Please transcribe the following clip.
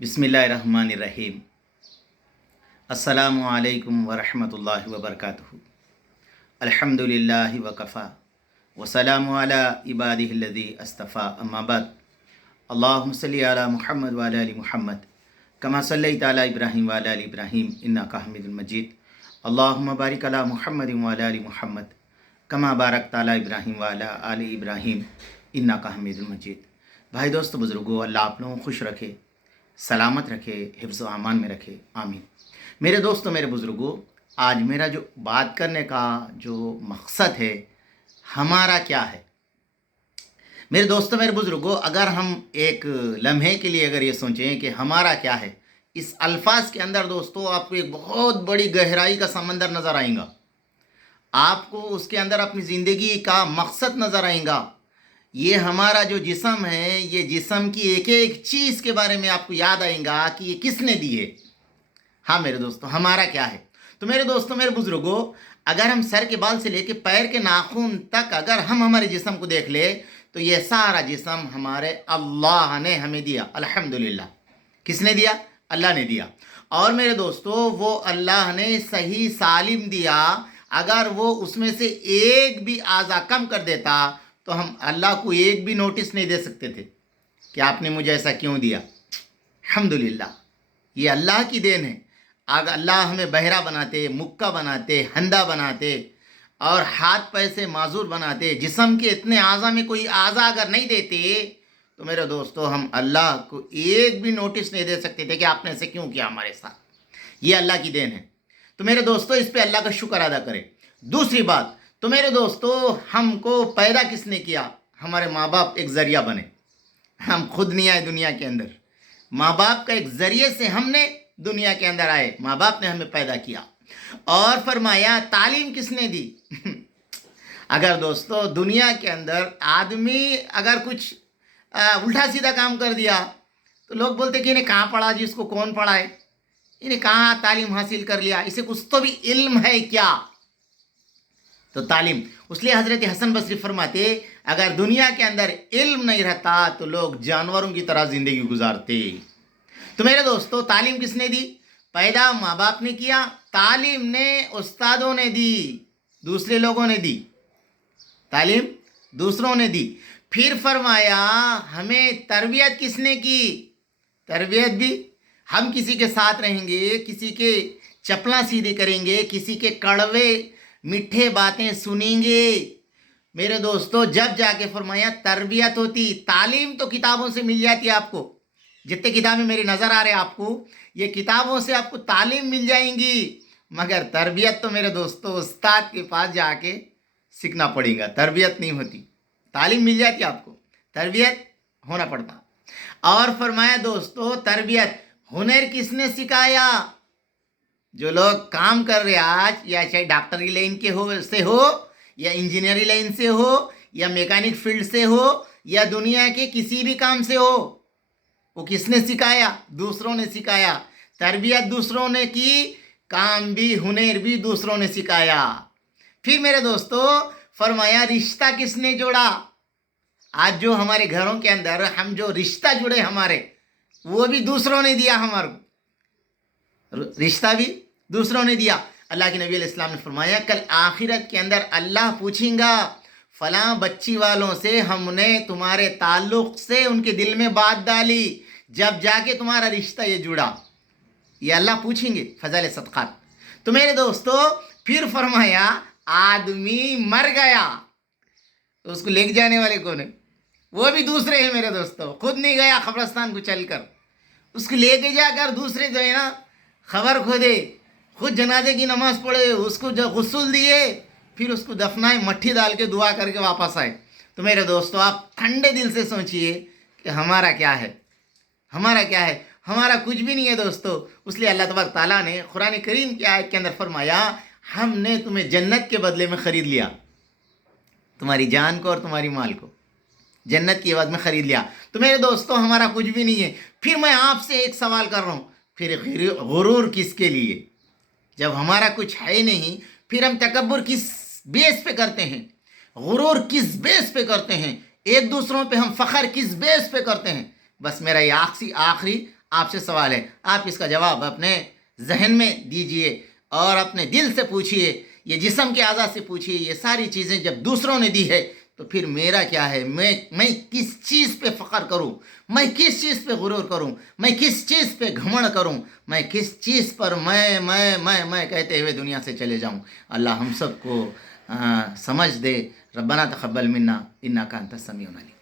बिस्मिल्लाहिर्रहमानिर्रहीम। अस्सलामु अलैकुम वरहमतुल्लाहि वबरकातुहू। अल्हम्दुलिल्लाहि वकफ़ा वसलामु अला इबादिहिल्लज़ी अस्तफ़ा अम्मा बाद। अल्लाहुम्मा सल्लि अला मुहम्मद व अला आलि मुहम्मद कमा सल्लैता अला इब्राहीम व अला आलि इब्राहीम इन्नका हमीदुल मजीद। अल्लाहुम्मा बारिक अला मुहम्मद व अला आलि मुहम्मद कमा बारकता अला इब्राहीम व अला आलि इब्राहीम इन्नका हमीदुल मजीद। भाई दोस्तों बुज़ुर्गों, अल्लाह आप लोगों को खुश रखे, सलामत रखे, हिफ्ज़ व अमान में रखे, आमीन। मेरे दोस्तों, मेरे बुज़ुर्गों, आज मेरा जो बात करने का जो मकसद है, हमारा क्या है। मेरे दोस्तों, मेरे बुज़ुर्गों, अगर हम एक लम्हे के लिए अगर ये सोचें कि हमारा क्या है, इस अल्फाज के अंदर दोस्तों आपको एक बहुत बड़ी गहराई का समंदर नज़र आएगा। आपको उसके अंदर अपनी ज़िंदगी का मकसद नज़र आएगा। ये हमारा जो जिस्म है, ये जिस्म की एक एक चीज़ के बारे में आपको याद आएगा कि ये किसने दी है। हाँ मेरे दोस्तों, हमारा क्या है। तो मेरे दोस्तों, मेरे बुज़ुर्गों, अगर हम सर के बाल से लेके पैर के नाखून तक अगर हम हमारे जिस्म को देख ले तो ये सारा जिस्म हमारे अल्लाह ने हमें दिया। अल्हम्दुलिल्लाह। किसने दिया? अल्लाह ने दिया। और मेरे दोस्तों, वो अल्लाह ने सही सालिम दिया। अगर वो उसमें से एक भी आज़ा कम कर देता तो हम अल्लाह को एक भी नोटिस नहीं दे सकते थे कि आपने मुझे ऐसा क्यों दिया। अल्हम्दुलिल्लाह, ये अल्लाह की देन है। अगर अल्लाह हमें बहरा बनाते, मुक्का बनाते, हंदा बनाते और हाथ पैर से माजूर बनाते, जिस्म के इतने आज़ा में कोई आज़ा अगर नहीं देते तो मेरे दोस्तों हम अल्लाह को एक भी नोटिस नहीं दे सकते थे कि आपने ऐसे क्यों किया हमारे साथ। ये अल्लाह की देन है। तो मेरे दोस्तों, इस पे अल्लाह का शुक्र अदा करें। दूसरी बात, तो मेरे दोस्तों, हमको पैदा किसने किया? हमारे माँ बाप एक ज़रिया बने। हम खुद नहीं आए दुनिया के अंदर, माँ बाप का एक ज़रिए से हमने दुनिया के अंदर आए। माँ बाप ने हमें पैदा किया। और फरमाया तालीम किसने दी? अगर दोस्तों दुनिया के अंदर आदमी अगर कुछ उल्टा सीधा काम कर दिया तो लोग बोलते कि इन्हें कहाँ पढ़ा जी, इसको कौन पढ़ाए, इन्हें कहाँ तालीम हासिल कर लिया, इसे कुछ तो भी इल्म है क्या। तो तालीम, उसलिए हज़रत हसन बसरी फरमाते अगर दुनिया के अंदर इल्म नहीं रहता तो लोग जानवरों की तरह ज़िंदगी गुजारते। तो मेरे दोस्तों, तालीम किसने दी? पैदा माँ बाप ने किया, तालीम ने उस्तादों ने दी, दूसरे लोगों ने दी, तालीम दूसरों ने दी। फिर फरमाया हमें तरबियत किसने की? तरबियत भी हम किसी के साथ रहेंगे, किसी के चपला सीधे करेंगे, किसी के कड़वे मीठे बातें सुनेंगे। मेरे दोस्तों, जब जाके फरमाया तरबियत होती। तालीम तो किताबों से मिल जाती है आपको, जितने किताबें मेरी नज़र आ रहे हैं आपको, ये किताबों से आपको तालीम मिल जाएंगी, मगर तरबियत तो मेरे दोस्तों उस्ताद के पास जाके सीखना पड़ेगा। तरबियत नहीं होती, तालीम मिल जाती आपको, तरबियत होना पड़ता। और फरमाया दोस्तों तरबियत हुनर किसने सिखाया? जो लोग काम कर रहे आज, या चाहे डॉक्टरी लाइन के हो या इंजीनियरिंग लाइन से हो या मैकेनिक फील्ड से हो या दुनिया के किसी भी काम से हो, वो किसने सिखाया? दूसरों ने सिखाया। तरबियत दूसरों ने की, काम भी हुनर भी दूसरों ने सिखाया। फिर मेरे दोस्तों फरमाया रिश्ता किसने जोड़ा? आज जो हमारे घरों के अंदर हम जो रिश्ता जुड़े हमारे, वो भी दूसरों ने दिया। हमारे रिश्ता भी दूसरों ने दिया। अल्लाह के नबी अलैहिस्सलाम ने फरमाया कल आखिरत के अंदर अल्लाह पूछेगा फलां बच्ची वालों से हमने तुम्हारे ताल्लुक़ से उनके दिल में बात डाली, जब जाके तुम्हारा रिश्ता ये जुड़ा। ये अल्लाह पूछेंगे फज़ल सदक़ात। तो मेरे दोस्तों फिर फरमाया आदमी मर गया तो उसको लेके जाने वाले कौन है? वो भी दूसरे हैं मेरे दोस्तों। खुद नहीं गया कब्रिस्तान को चलकर, उसको लेके जाकर दूसरे जो है ना खबर खोदे, खुद जनाजे की नमाज़ पढ़े, उसको जो गुस्ल दिए, फिर उसको दफनाए, मट्ठी डाल के दुआ करके वापस आए। तो मेरे दोस्तों आप ठंडे दिल से सोचिए कि हमारा क्या है। हमारा क्या है? हमारा कुछ भी नहीं है दोस्तों। इसलिए अल्लाह तबारक ताला ने कुरान करीम की आयत के अंदर फरमाया हमने तुम्हें जन्नत के बदले में ख़रीद लिया, तुम्हारी जान को और तुम्हारी माल को जन्नत की एवज में ख़रीद लिया। तो मेरे दोस्तों हमारा कुछ भी नहीं है। फिर मैं आपसे एक सवाल कर रहा हूँ, फिर गुरूर किसके लिए? जब हमारा कुछ है नहीं, फिर हम तकब्बुर किस बेस पे करते हैं? गुरूर किस बेस पे करते हैं? एक दूसरों पे हम फ़ख्र किस बेस पे करते हैं? बस मेरा ये आखिरी آپ سے سوال ہے، آپ اس کا جواب اپنے ذہن میں دیجئے اور اپنے دل سے پوچھئے، یہ جسم کے اعضاء سے پوچھئے، یہ ساری چیزیں جب دوسروں نے دی ہے تو پھر میرا کیا ہے؟ میں کس چیز پہ فخر کروں؟ میں کس چیز پہ غرور کروں؟ میں کس چیز پہ گھمنڈ کروں؟ میں کس چیز پر میں کہتے ہوئے دنیا سے چلے جاؤں؟ اللہ ہم سب کو سمجھ دے۔ ربنا تقبل منا انک انت السمیع العلیم۔